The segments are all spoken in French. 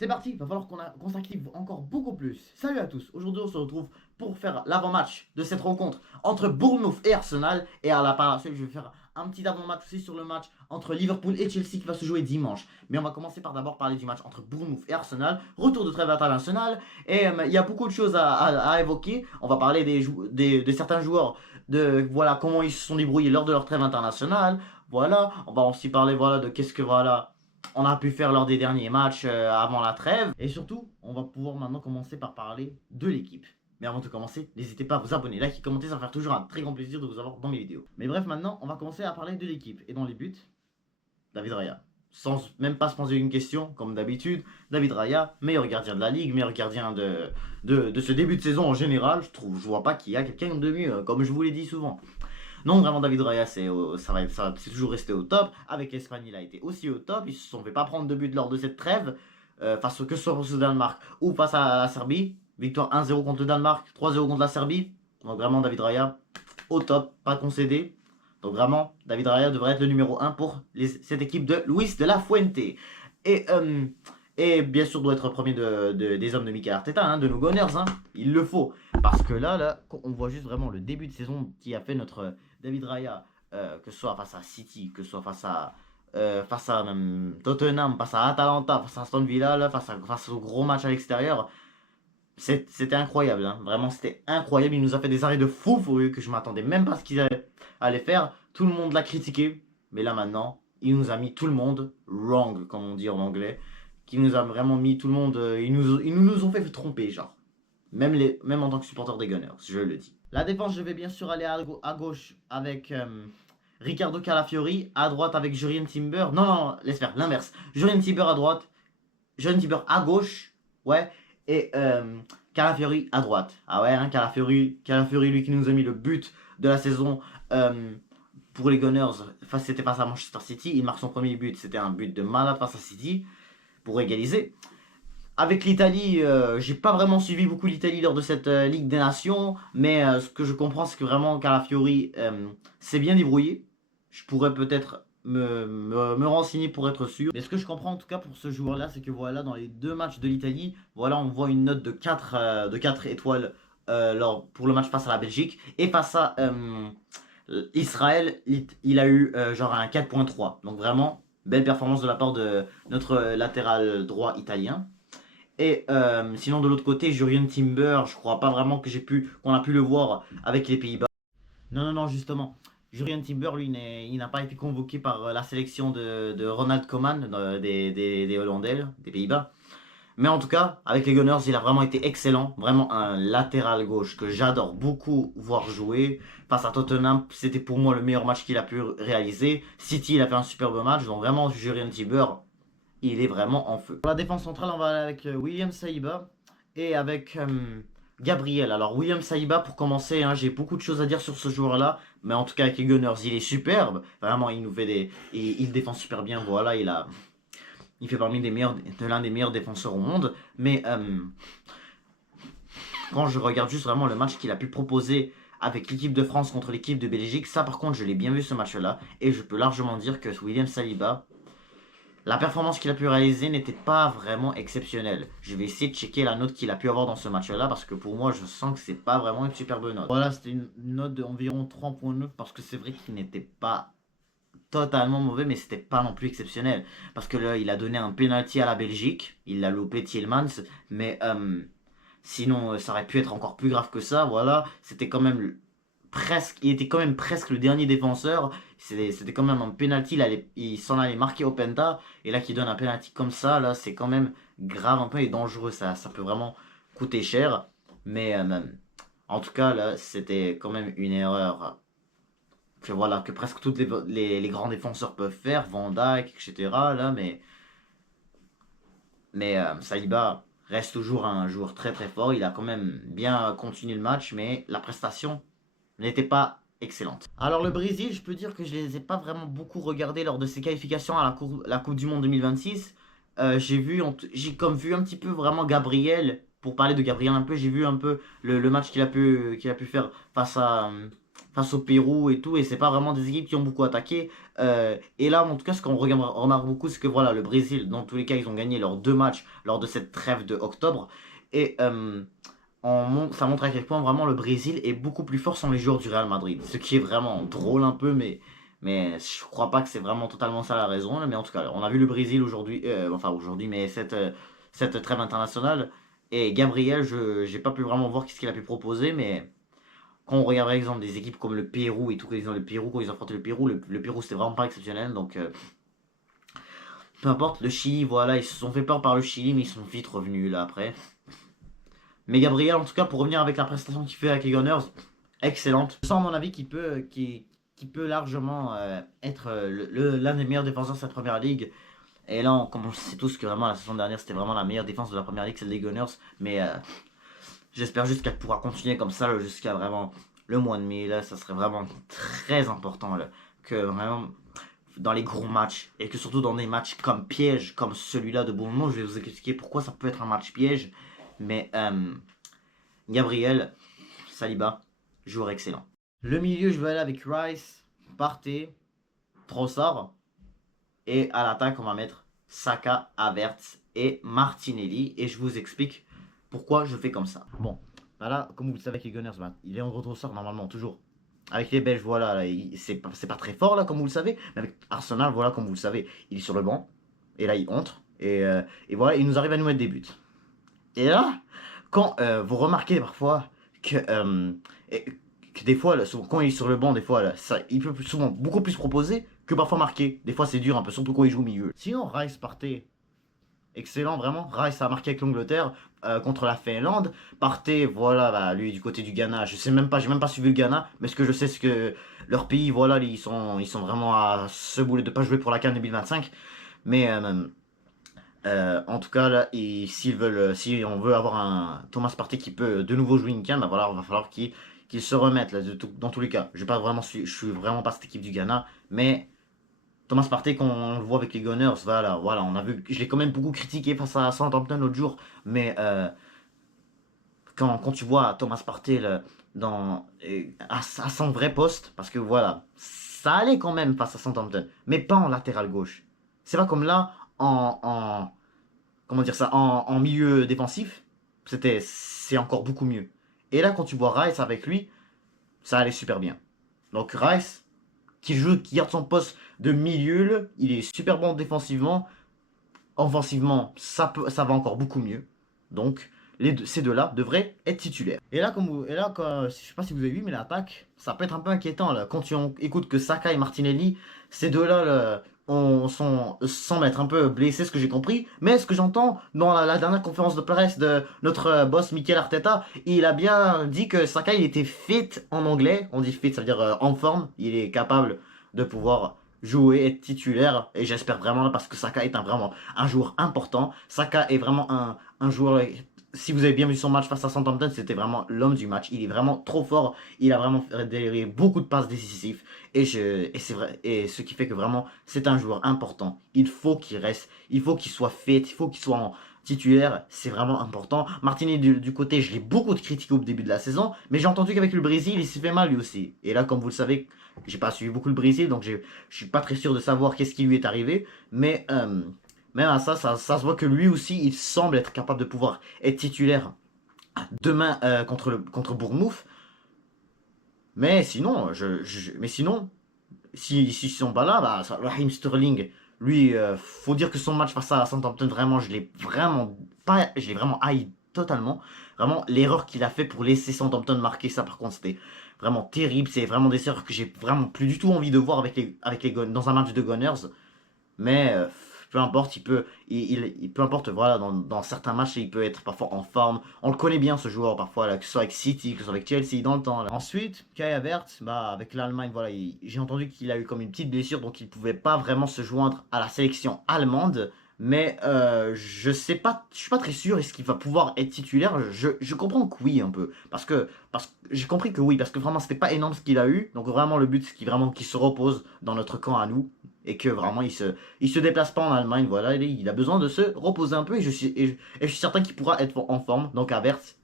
C'est parti, il va falloir qu'on s'active encore beaucoup plus. Salut à tous, aujourd'hui on se retrouve pour faire l'avant-match de cette rencontre entre Bournemouth et Arsenal. Et à la part je vais faire un petit avant-match aussi sur le match entre Liverpool et Chelsea qui va se jouer dimanche. Mais on va commencer par d'abord parler du match entre Bournemouth et Arsenal. Retour de trêve international. Et il y a beaucoup de choses à évoquer. On va parler de certains joueurs, de voilà comment ils se sont débrouillés lors de leur trêve internationale. Voilà, on va aussi parler voilà de qu'est-ce que voilà on a pu faire lors des derniers matchs avant la trêve. Et surtout, on va pouvoir maintenant commencer par parler de l'équipe. Mais avant de commencer, n'hésitez pas à vous abonner, liker, commenter, ça va faire toujours un très grand plaisir de vous avoir dans mes vidéos. Mais bref, maintenant, on va commencer à parler de l'équipe. Et dans les buts, David Raya. Sans même pas se poser une question, comme d'habitude, David Raya, meilleur gardien de la ligue, meilleur gardien de ce début de saison en général. Je vois pas qu'il y a quelqu'un de mieux, comme je vous l'ai dit souvent. Non, vraiment, David Raya, c'est toujours resté au top. Avec l'Espagne, il a été aussi au top. Ils se sont fait pas prendre de but lors de cette trêve, que ce soit au Danemark ou face à la Serbie. Victoire 1-0 contre le Danemark, 3-0 contre la Serbie. Donc vraiment, David Raya, au top, pas concédé. Donc vraiment, David Raya devrait être le numéro 1 pour cette équipe de Luis de la Fuente. Et, euh, et bien sûr, doit être premier des hommes de Mikel Arteta, hein, de nos Gunners. Hein. Il le faut. Parce que là, on voit juste vraiment le début de saison qui a fait notre David Raya, que ce soit face à City, que ce soit face à Tottenham, face à Atalanta, face à Aston Villa, là, face au gros match à l'extérieur. C'était incroyable, hein. Vraiment c'était incroyable. Il nous a fait des arrêts de fou que je m'attendais même pas à ce qu'ils allaient faire. Tout le monde l'a critiqué, mais là maintenant, il nous a mis tout le monde wrong, comme on dit en anglais. Qui nous a vraiment mis tout le monde. Ils nous ont fait tromper, genre. Même en tant que supporter des Gunners, je le dis. La défense, je vais bien sûr aller à gauche avec Ricardo Calafiori, à droite avec Jurien Timber. Non, non, laisse faire, l'inverse. Jurien Timber à droite, Jurien Timber à gauche, ouais, et Calafiori à droite. Ah ouais, hein, Calafiori, lui qui nous a mis le but de la saison pour les Gunners. C'était face à Manchester City. Il marque son premier but, c'était un but de malade face à City pour égaliser. Avec l'Italie, j'ai pas vraiment suivi beaucoup l'Italie lors de cette Ligue des Nations, mais ce que je comprends, c'est que vraiment Calafiori s'est bien débrouillé. Je pourrais peut-être me renseigner pour être sûr. Mais ce que je comprends en tout cas pour ce joueur-là, c'est que voilà, dans les deux matchs de l'Italie, voilà, on voit une note de 4 étoiles pour le match face à la Belgique. Et face à Israël, il a eu genre un 4.3. Donc vraiment, belle performance de la part de notre latéral droit italien. Et sinon de l'autre côté, Jurien Timber, je crois pas vraiment qu'on a pu le voir avec les Pays-Bas. Non, non, non, justement. Jurien Timber, lui, il n'a pas été convoqué par la sélection de Ronald Koeman, des Hollandais, des Pays-Bas. Mais en tout cas, avec les Gunners, il a vraiment été excellent. Vraiment un latéral gauche que j'adore beaucoup voir jouer. Face à Tottenham, c'était pour moi le meilleur match qu'il a pu réaliser. City, il a fait un superbe match. Donc vraiment, Jurien Timber, il est vraiment en feu. Pour la défense centrale, on va aller avec William Saliba et avec Gabriel. Alors William Saliba, pour commencer, hein, j'ai beaucoup de choses à dire sur ce joueur-là. Mais en tout cas, avec les Gunners, il est superbe. Vraiment, il nous fait il défend super bien. Voilà, il fait parmi de l'un des meilleurs défenseurs au monde. Mais quand je regarde juste vraiment le match qu'il a pu proposer avec l'équipe de France contre l'équipe de Belgique, ça par contre, je l'ai bien vu ce match-là. Et je peux largement dire que William Saliba, la performance qu'il a pu réaliser n'était pas vraiment exceptionnelle. Je vais essayer de checker la note qu'il a pu avoir dans ce match-là parce que pour moi, je sens que c'est pas vraiment une superbe note. Voilà, c'était une note d'environ 3.9 parce que c'est vrai qu'il n'était pas totalement mauvais, mais c'était pas non plus exceptionnel. Parce que là, il a donné un penalty à la Belgique, il l'a loupé Tielemans, mais sinon, ça aurait pu être encore plus grave que ça. Voilà, c'était quand même il était quand même presque le dernier défenseur. C'était quand même un penalty. Il s'en allait marquer au penta. Et là, qui donne un penalty comme ça, là, c'est quand même grave un peu et dangereux. Ça peut vraiment coûter cher. Mais en tout cas, là, c'était quand même une erreur que presque tous les grands défenseurs peuvent faire. Van Dijk, etc. Là, mais Saliba reste toujours un joueur très très fort. Il a quand même bien continué le match, mais la prestation n'était pas excellente. Alors le Brésil, je peux dire que je les ai pas vraiment beaucoup regardés lors de ses qualifications à la Coupe du Monde 2026. J'ai comme vu un petit peu vraiment Gabriel. Pour parler de Gabriel un peu, j'ai vu un peu le match qu'il a pu faire face à face au Pérou et tout, et c'est pas vraiment des équipes qui ont beaucoup attaqué. Et là, en tout cas, ce qu'on remarque beaucoup, c'est que voilà, le Brésil, dans tous les cas, ils ont gagné leurs 2 matchs lors de cette trêve de octobre. Et ça montre à quel point vraiment le Brésil est beaucoup plus fort sans les joueurs du Real Madrid. Ce qui est vraiment drôle un peu, mais je crois pas que c'est vraiment totalement ça la raison. Mais en tout cas, on a vu le Brésil aujourd'hui, enfin aujourd'hui, mais cette trêve internationale. Et Gabriel, je j'ai pas pu vraiment voir qu'est-ce qu'il a pu proposer, mais quand on regarde par exemple des équipes comme le Pérou et tout, quand ils ont le Pérou, quand ils ont affronté le Pérou, le Pérou c'était vraiment pas exceptionnel. Donc peu importe, le Chili, voilà, ils se sont fait peur par le Chili, mais ils sont vite revenus là après. Mais Gabriel, en tout cas, pour revenir avec la prestation qu'il fait avec les Gunners, excellente. Je sens à mon avis qu'il peut largement être l'un des meilleurs défenseurs de cette première ligue. Et là, comme on sait tous que vraiment la saison dernière, c'était vraiment la meilleure défense de la première ligue, c'est les Gunners. Mais j'espère juste qu'elle pourra continuer comme ça jusqu'à vraiment le mois de mai. Là, ça serait vraiment très important là, que vraiment dans les gros matchs et que surtout dans des matchs comme piège, comme celui-là de Bournemouth, je vais vous expliquer pourquoi ça peut être un match piège. Mais Gabriel, Saliba, joueur excellent. Le milieu, je vais aller avec Rice, Partey, Trossard. Et à l'attaque, on va mettre Saka, Havertz et Martinelli. Et je vous explique pourquoi je fais comme ça. Bon, voilà, comme vous le savez avec les Gunners, il est en gros Trossard normalement, toujours. Avec les Belges, voilà, c'est pas très fort là, comme vous le savez. Mais avec Arsenal, voilà, comme vous le savez, il est sur le banc. Et là, il entre. Et voilà, il nous arrive à nous mettre des buts. Et là, quand vous remarquez parfois que des fois, là, quand il est sur le banc, des fois, là, il peut souvent beaucoup plus proposer que parfois marquer. Des fois, c'est dur un peu, surtout quand il joue au milieu. Sinon, Rice partait excellent, vraiment. Rice a marqué avec l'Angleterre contre la Finlande. Partey, voilà, bah, lui du côté du Ghana. Je sais même pas, j'ai même pas suivi le Ghana, mais ce que je sais, c'est que leur pays, voilà, ils sont vraiment à ce boulet de pas jouer pour la CAN 2025. Mais en tout cas, là, si on veut avoir un Thomas Partey qui peut de nouveau jouer une CAN, bah voilà, il va falloir qu'il se remette là, dans tous les cas. Je suis vraiment pas cette équipe du Ghana, mais Thomas Partey, quand on le voit avec les Gunners, voilà, on a vu, je l'ai quand même beaucoup critiqué face à Southampton l'autre jour, mais quand tu vois Thomas Partey là, à son vrai poste, parce que voilà, ça allait quand même face à Southampton, mais pas en latéral gauche. C'est pas comme là, comment dire ça, en milieu défensif, c'est encore beaucoup mieux. Et là, quand tu vois Rice avec lui, ça allait super bien. Donc Rice, qui garde son poste de milieu, il est super bon défensivement. Offensivement, ça va encore beaucoup mieux. Donc, ces deux-là devraient être titulaires. Et là, je sais pas si vous avez vu, mais l'attaque, ça peut être un peu inquiétant. Là. Quand on écoute que Saka et Martinelli, ces deux-là, là, semblent être un peu blessés, ce que j'ai compris. Mais ce que j'entends dans la dernière conférence de presse de notre boss Mikel Arteta, il a bien dit que Saka, il était fit en anglais. On dit fit, ça veut dire en forme. Il est capable de pouvoir jouer, être titulaire. Et j'espère vraiment, parce que Saka est vraiment un joueur important. Saka est vraiment un joueur. Si vous avez bien vu son match face à Southampton, c'était vraiment l'homme du match. Il est vraiment trop fort. Il a vraiment fait beaucoup de passes décisives. Et c'est vrai. Et ce qui fait que vraiment, c'est un joueur important. Il faut qu'il reste. Il faut qu'il soit fait. Il faut qu'il soit en titulaire. C'est vraiment important. Martinez du côté, je l'ai beaucoup critiqué au début de la saison. Mais j'ai entendu qu'avec le Brésil, il s'est fait mal lui aussi. Et là, comme vous le savez, j'ai pas suivi beaucoup le Brésil. Donc je suis pas très sûr de savoir qu'est-ce qui lui est arrivé. Mais même à ça se voit que lui aussi, il semble être capable de pouvoir être titulaire demain contre Bournemouth. Mais sinon, s'ils sont pas là, bah, Raheem Sterling, lui, faut dire que son match face à Southampton, vraiment, je l'ai vraiment haï totalement. Vraiment, l'erreur qu'il a fait pour laisser Southampton marquer, ça par contre, c'était vraiment terrible. C'est vraiment des erreurs que j'ai vraiment plus du tout envie de voir dans un match de Gunners. Mais peu importe, peu importe, voilà, dans certains matchs, il peut être parfois en forme. On le connaît bien ce joueur parfois, là, que ce soit avec City, que ce soit avec Chelsea dans le temps. Là. Ensuite, Kai Havertz, bah, avec l'Allemagne, voilà, j'ai entendu qu'il a eu comme une petite blessure, donc il ne pouvait pas vraiment se joindre à la sélection allemande. Mais je sais pas, je suis pas très sûr, est-ce qu'il va pouvoir être titulaire? Je comprends que oui, un peu. Parce que j'ai compris que oui, parce que vraiment, c'était pas énorme ce qu'il a eu. Donc vraiment, le but, c'est qu'il se repose dans notre camp à nous. Et que vraiment, il se déplace pas en Allemagne, voilà, il a besoin de se reposer un peu. Et je suis certain qu'il pourra être en forme, donc Havertz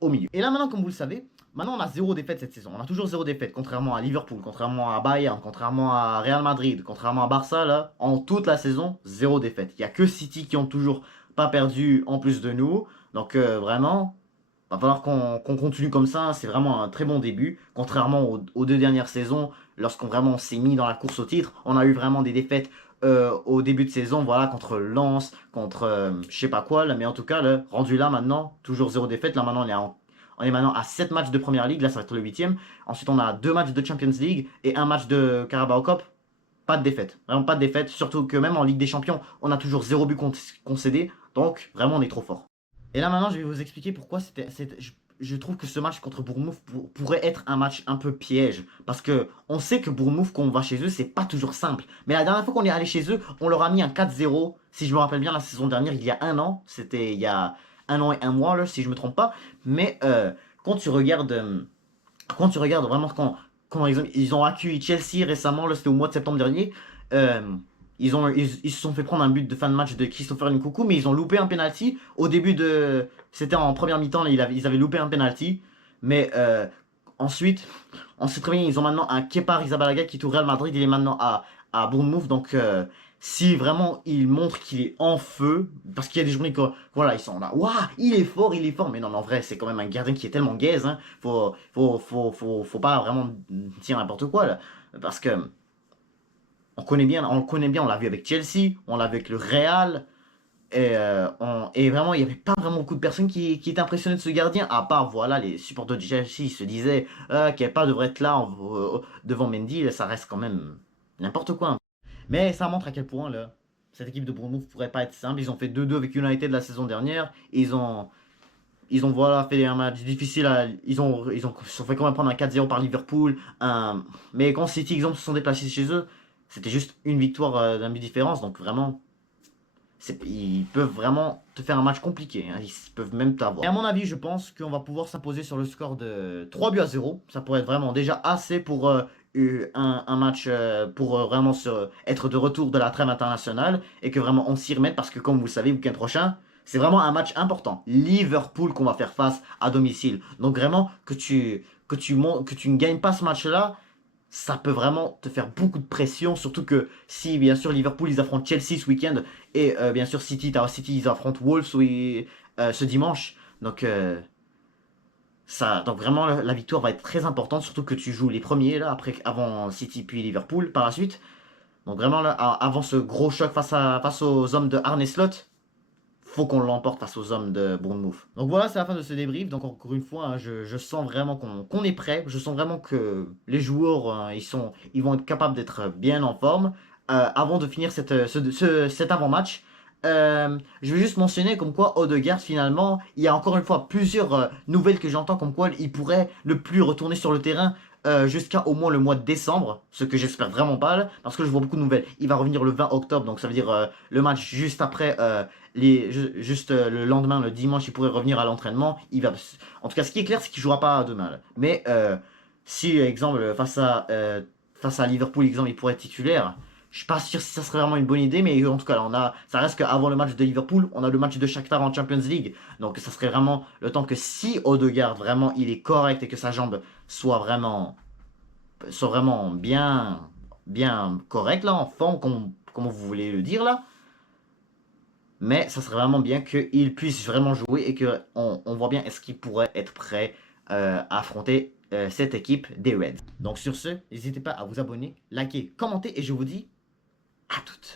au milieu. Et là, maintenant, comme vous le savez, Maintenant, on a 0 défaite cette saison. On a toujours 0 défaite, contrairement à Liverpool, contrairement à Bayern, contrairement à Real Madrid, contrairement à Barça. Là, en toute la saison, 0 défaite. Il n'y a que City qui ont toujours pas perdu en plus de nous. Donc, vraiment, va falloir qu'on continue comme ça. C'est vraiment un très bon début. Contrairement aux 2 dernières saisons, lorsqu'on vraiment s'est mis dans la course au titre, on a eu vraiment des défaites au début de saison, voilà, contre Lens, contre je sais pas quoi, là, mais en tout cas, là, rendu là maintenant, toujours 0 défaite. Là maintenant, on est maintenant à 7 matchs de Première Ligue, là ça va être le 8e. Ensuite, on a 2 matchs de Champions League et un match de Carabao Cup. Pas de défaite, vraiment pas de défaite. Surtout que même en Ligue des Champions, on a toujours 0 but concédé. Donc, vraiment, on est trop fort. Et là maintenant, je vais vous expliquer pourquoi je trouve que ce match contre Bournemouth pourrait être un match un peu piège. Parce que on sait que Bournemouth, quand on va chez eux, c'est pas toujours simple. Mais la dernière fois qu'on est allé chez eux, on leur a mis un 4-0. Si je me rappelle bien, la saison dernière, il y a un an. C'était il y a un an et un mois, là, si je me trompe pas. Mais quand tu regardes, vraiment quand ils ont accueilli Chelsea récemment, là, c'était au mois de septembre dernier. euh, ils se sont fait prendre un but de fin de match de Christopher Nkunku, mais ils ont loupé un penalty. Au début de. C'était en première mi-temps, là, ils avaient loupé un penalty. Mais ensuite, on sait très bien, ils ont maintenant un Kepa Arrizabalaga qui est au Real Madrid. Il est maintenant à Bournemouth. Donc, si vraiment il montre qu'il est en feu, parce qu'il y a des journées que. Voilà, ils sont là. Waouh, il est fort, il est fort. Mais non, mais en vrai, c'est quand même un gardien qui est tellement gaze. Hein. Faut pas vraiment dire n'importe quoi, là. Parce que. On le connaît bien, on l'a vu avec Chelsea, on l'a vu avec le Real, et vraiment, il n'y avait pas vraiment beaucoup de personnes qui étaient impressionnées de ce gardien, à part, voilà, les supporters de Chelsea se disaient Kepa devrait être là devant Mendy, ça reste quand même n'importe quoi. Hein. Mais ça montre à quel point, là, cette équipe de Bournemouth pourrait pas être simple. Ils ont fait 2-2 avec United la saison dernière, ils ont voilà, fait un match difficile. Se sont fait quand même prendre un 4-0 par Liverpool. Mais quand City, exemple, se sont déplacés chez eux, c'était juste une victoire d'un but de différence. Donc vraiment, ils peuvent vraiment te faire un match compliqué. Hein. Ils peuvent même t'avoir. Et à mon avis, je pense qu'on va pouvoir s'imposer sur le score de 3-0. Ça pourrait être vraiment déjà assez pour un match pour vraiment être de retour de la trêve internationale et que vraiment on s'y remette parce que comme vous le savez, le week-end prochain, c'est vraiment un match important. Liverpool qu'on va faire face à domicile. Donc vraiment que tu ne gagnes pas ce match-là, ça peut vraiment te faire beaucoup de pression, surtout que si bien sûr Liverpool ils affrontent Chelsea ce week-end et bien sûr City ils affrontent Wolves ce dimanche. Donc vraiment la victoire va être très importante, surtout que tu joues les premiers là avant City puis Liverpool par la suite. Donc vraiment là avant ce gros choc face aux hommes de Arne Slot, faut qu'on l'emporte face aux hommes de Bournemouth. Donc voilà, c'est la fin de ce débrief. Donc encore une fois, hein, je sens vraiment qu'on est prêt. Je sens vraiment que les joueurs, ils vont être capables d'être bien en forme avant de finir cet avant-match. Je vais juste mentionner comme quoi Odegaard finalement, il y a encore une fois plusieurs nouvelles que j'entends comme quoi il pourrait ne plus retourner sur le terrain jusqu'à au moins le mois de décembre, ce que j'espère vraiment pas là, parce que je vois beaucoup de nouvelles. Il va revenir le 20 octobre, donc ça veut dire le match juste après juste le lendemain, le dimanche, il pourrait revenir à l'entraînement. En tout cas, ce qui est clair, c'est qu'il jouera pas demain. Là. Mais si, exemple, face à Liverpool, exemple, il pourrait être titulaire. Je suis pas sûr si ça serait vraiment une bonne idée, mais en tout cas, ça reste qu'avant le match de Liverpool, on a le match de Shakhtar en Champions League. Donc, ça serait vraiment le temps que si Odegaard vraiment il est correct et que sa jambe soit vraiment bien correcte là, en forme, comme vous voulez le dire là. Mais ça serait vraiment bien qu'il puisse vraiment jouer et qu'on voit bien est-ce qu'il pourrait être prêt à affronter cette équipe des Reds. Donc sur ce, n'hésitez pas à vous abonner, liker, commenter et je vous dis à toutes.